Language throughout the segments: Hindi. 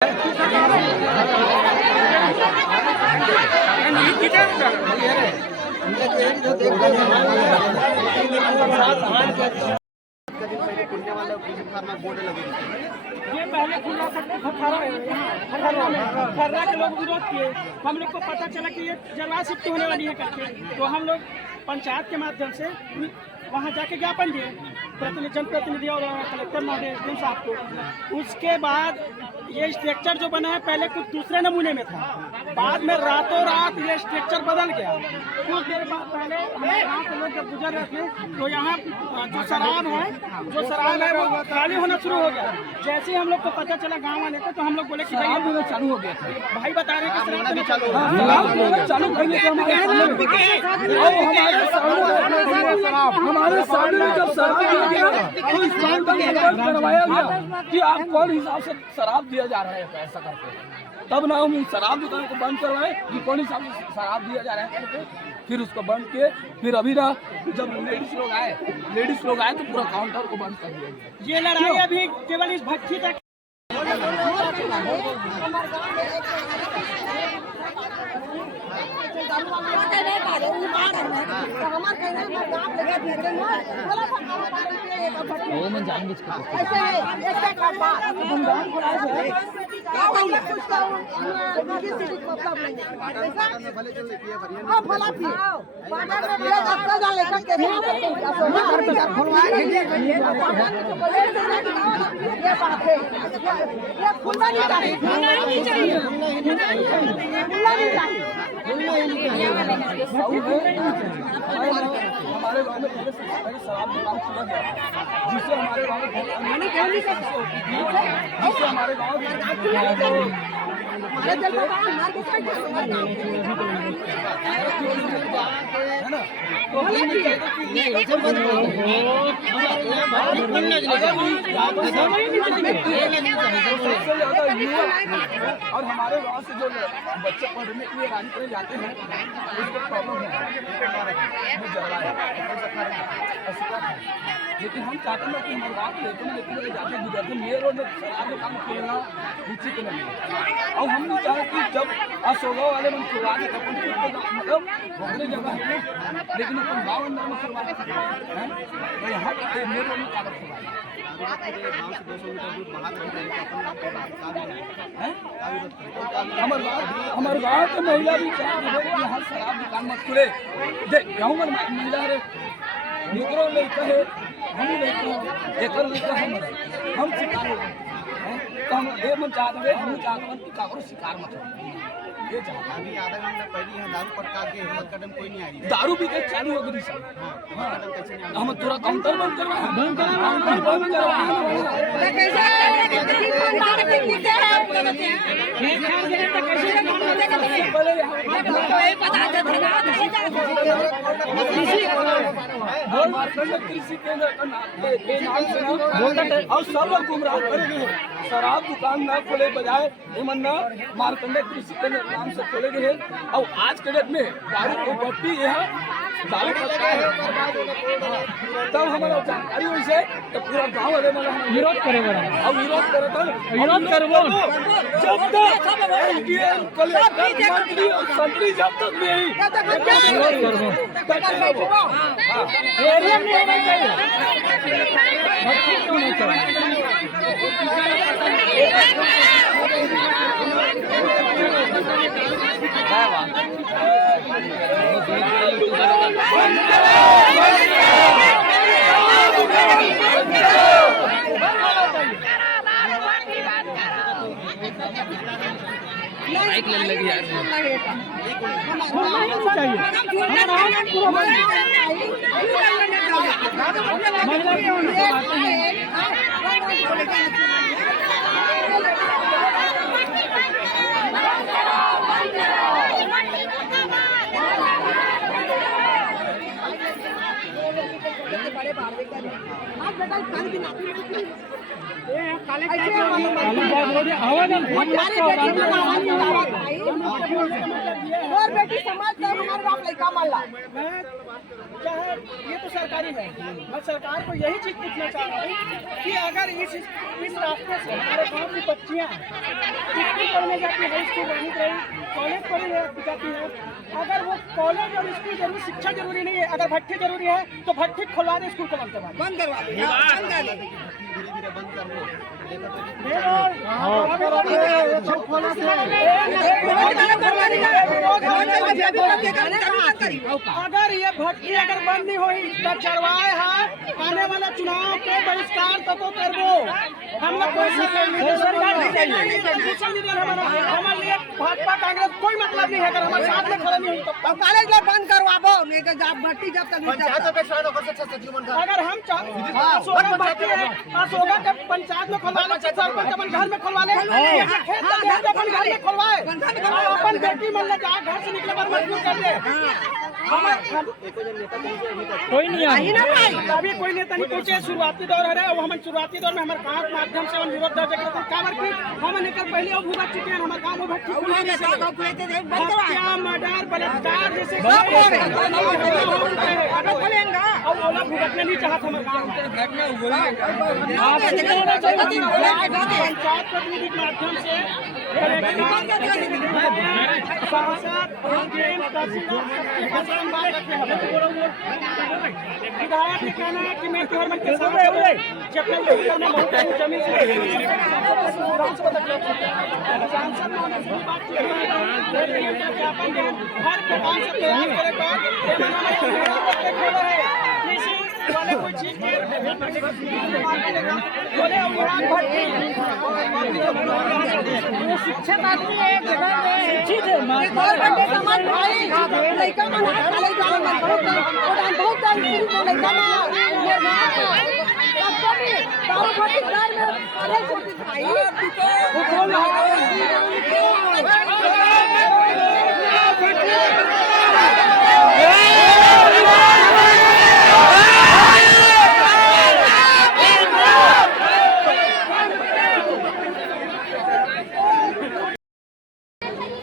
ये पहले खुला खर्रा के लोग विरोध किए। हम लोग को पता चला कि ये जलवा शिफ्ट होने वाली है करके, तो हम लोग पंचायत के माध्यम से वहाँ जाके ज्ञापन दिए जनप्रतिनिधि और कलेक्टर महोदय साहब को। उसके बाद ये स्ट्रक्चर जो बना है पहले कुछ दूसरे नमूने में था, बाद में रातों रात ये स्ट्रक्चर बदल गया। कुछ देर बाद पहले हमारे यहाँ के लोग जब गुजर रहे थे तो यहाँ जो शराब है वो खाली होना शुरू हो गया। जैसे ही हम लोग को पता चला गाँव वाले को, तो हम लोग बोले कि भाई ये चालू हो गया था। भाई बता रहे कि शराब चालू हमारे सामने जब शराब दिया गया तो इस बात का करवाया गया कि आप कौन हिसाब से शराब दिया जा रहा है ऐसा करके, तब ना हम शराब दुकान को बंद करवाए कि कौन हिसाब से शराब दिया जा रहा है करके, फिर उसको बंद किए। फिर अभी ना जब लेडीज लोग आए तो पूरा काउंटर को बंद कर दिया। ये लड़ाई अभी केवल इस भट्टी तक वो मन जान बुझ के हमारे गाँव में पहले शराब दुकान खुला गया, जिससे हमारे गाँव में और हमारे गाँव से जो बच्चे पढ़ने के लिए रानीपुर जाते हैं उसको प्रॉब्लम है, लेकिन हम चाहते हैं कि हमारे गाँव लेते जाते गुजरते मेरे रोड में शराब दुकान खोलना उचित नहीं है। और हम नहीं चाहते कि जब अशोगा वाले मन खुलवा के मतलब घूमने जगह है, लेकिन अपन गाँव अंदर में खुलवा सकते हैं। यहाँ मेरे रोड में कागज खुलवा हमारे गाँव के महिला भी यहाँ शराब दुकान मत खुले। गाँव में महिला है निकरो लेते है, हम लेते हैं हम शिकार हो गए, तो हम ये मन चाहते हैं, हम चाहते हैं कि कागज शिकार मत हो। ये अभी आधा घंटा पहले यहाँ दारू पटका के कदम कोई नहीं आ रही, दारू भी के चालू हो गई सर। हम पूरा काउंटर बंद करवाए कृषि केंद्र और सब लोग गुमराह करेंगे। शराब दुकान न खोले बजाय मारकंडा कृषि केंद्र नाम से खोले गए। और आज के डेट में दारू को बढ़ती है, दारू पड़ता है, तब हमारा जानकारी हुई से तो पूरा गाँव वाले विरोध करेगा और विरोध करेगा जब तक मंत्री और संतरी जब तक नहीं बाइक ले लगी यार काले और बेटी समाज का हमारे बाप लड़का माला मैं चाहे ये तो सरकारी है, मैं सरकार को यही चीज पूछना चाह रहा हूँ कि अगर इस रास्ते से हमारे गाँव की बच्चियाँ स्कूल पढ़ने जाती है, स्कूल रहने रही, कॉलेज पढ़ने जाती है, अगर वो कॉलेज और स्कूल जरूरी, शिक्षा जरूरी नहीं है, अगर भट्ठी जरूरी है तो भट्ठी खुलवा दे, स्कूल को बंद करवा दे। बंद करवा दे। धीरे-धीरे बंद कर लो। अगर ये भट्टी अगर बंद नहीं हुई तो चढ़वाए है आने वाला चुनाव के बहिष्कार तो कर दो। हम लोग कोई हमारे लिए भाजपा कांग्रेस कोई मतलब नहीं है, अगर हमारे साथ में खड़े नहीं हुई तो कॉलेज में बंद करवाबो, नहीं तो जब भट्टी जब तक अगर हम अशोका के पंचायत में खुलवा ले, सरपंच अपन घर में खुलवा ले, खेत अपन घर में खुलवाए, अपन बेटी मन जाए घर से निकले पर मजबूर कर दे। कोई नहीं आई ना भाई, अभी कोई नेता नहीं पहुंचे, शुरुआती दौर है वो हम शुरुआती दौर में हमारे गाँव के माध्यम से हम विरोध दर्ज करते हैं। हम निकल पहले वो भूख चुके हैं, हमारे गाँव में भट्टी मर्डर बलात्कार जैसे और वो लोग भुगतना नहीं चाहते हमारे गाँव में। पंचायत प्रतिनिधि के माध्यम से विधायक ने कहना है कि मैं गवर्नमेंट के साथ जब तक बहुत जमीन से सांसद हर प्रकार से प्रयास करेगा वाले कोई चीज शिक्षक आदमी है, शिक्षित है, समाज भाई लड़का मना कॉलेज जाने में बहुत टाइम लड़का मना दारू भट्टी घर में पढ़े छोटी भाई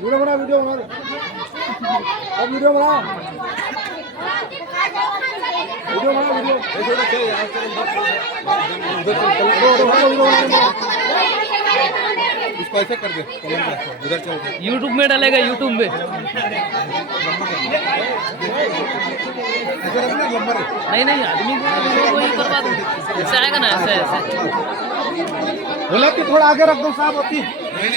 वीडियो बना वीडियो बना वीडियो बना इसको ऐसे कर दे, उधर चल। यूट्यूब में डालेगा, यूट्यूब में। नहीं आदमी को ही करवा दो, ऐसे आएगा ना, ऐसे ऐसे बोला कि थोड़ा आगे रख दो साहब होती। नहीं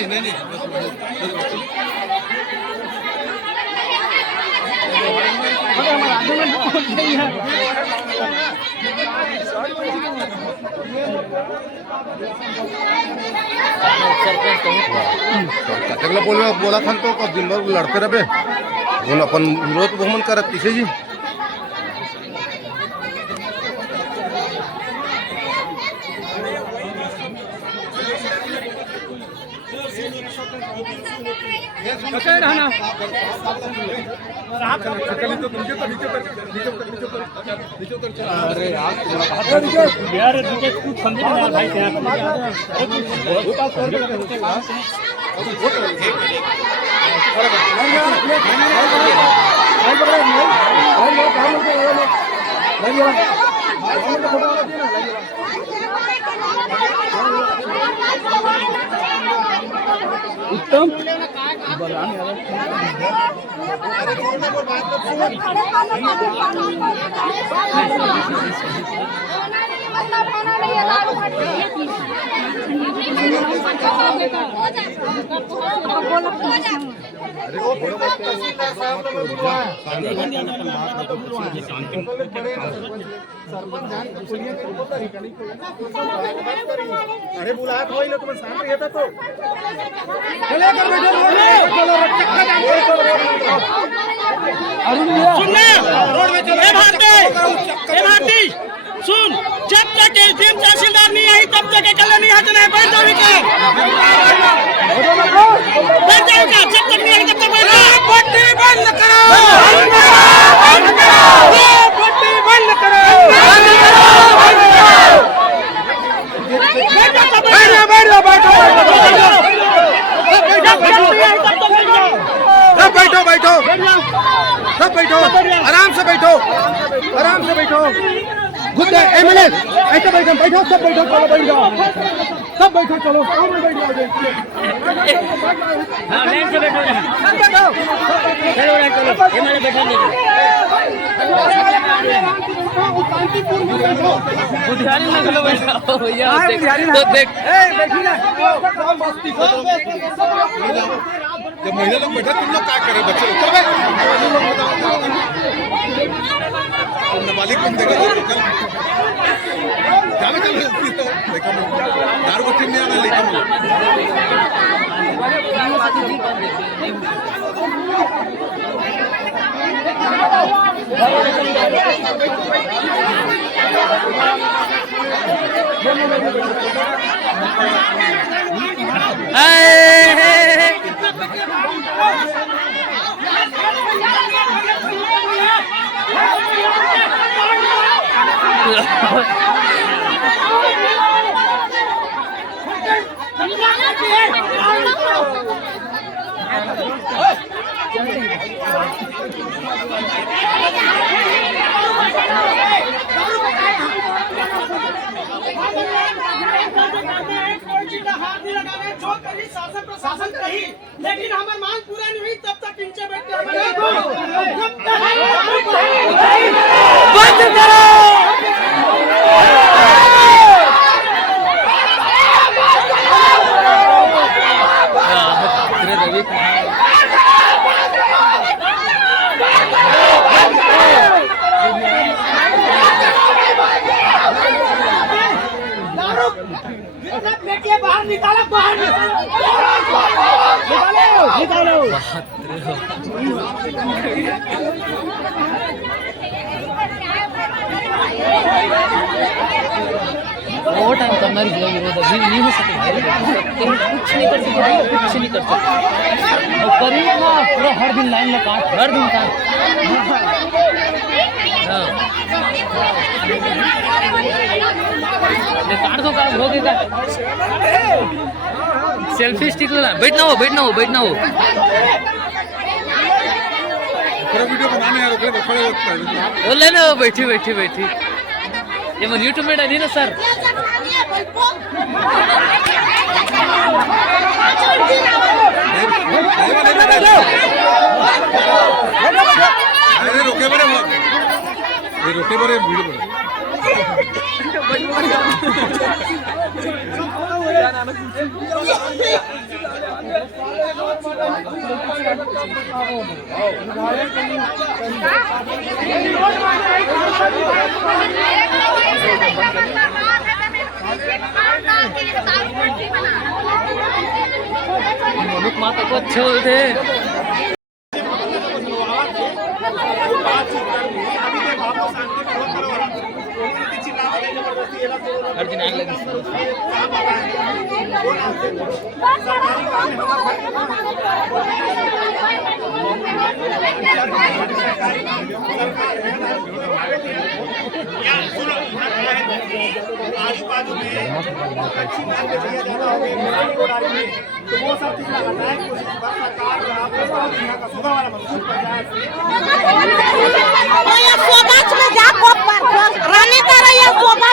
कतेकला बोला था तो दिन भर लड़ते रहे बोल अपन विरोध बहुमत करत किसे जी उत्तम अरे बुलाया कोई लोग तुम्हें सामने था तो भारती सुन, जब तक एसडीएम तहसीलदार नहीं आई तब तक अकेले नहीं हटना है। बैठ जाओ, जब तक नहीं आई तब तक भट्टी बंद करो, भट्टी बंद करो, बैठो आराम से बैठो खुद एमएलए ऐसे बैठो बैठो सब बैठो चलो बैठ जाओ सब बैठो चलो सामने बैठ जाओ हाँ लाइन से बैठो यहाँ चलो चलो एमएलए बैठा बुधियारी ना चलो बैठा भैया तो देख जब महिला लोग बैठे तुम लोग क्या करे बच्चे नाबालिग कम देगा जावे चलो लेकिन दारू को नहीं आना लेकिन शासन रही लेकिन हमारी मांग पूरा नहीं हुई तब तक नीचे बैठे बंद करो बाहर निकालो बाहर निकालो वो टाइम करना विरोध अभी नहीं हो सके कुछ नहीं कर सकते कुछ नहीं कर सकते और करीब ना पूरा हर दिन लाइन में काट हर दिन काट काट दो काम हो गया सेल्फी स्टिक ला बैठना हो वीडियो बनाने हैं रोके तो खड़े होते हैं वो लेना बैठी ये मन यूट्यूब में डाली ना सर रोके बड़े वीडियो मनुक माता को अच्छे होते हर दिन आग लगी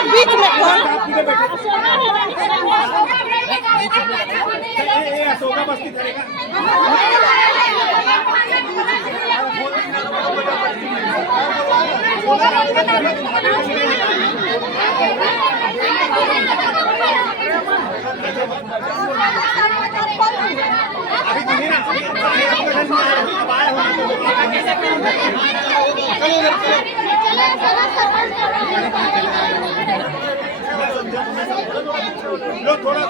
बीच में थोड़ा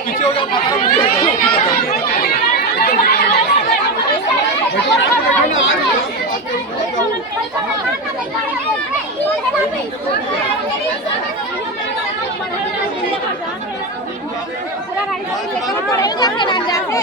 पीछे हो जाओ पूरा गाड़ी लेकर पड़ेगा के नाम जाते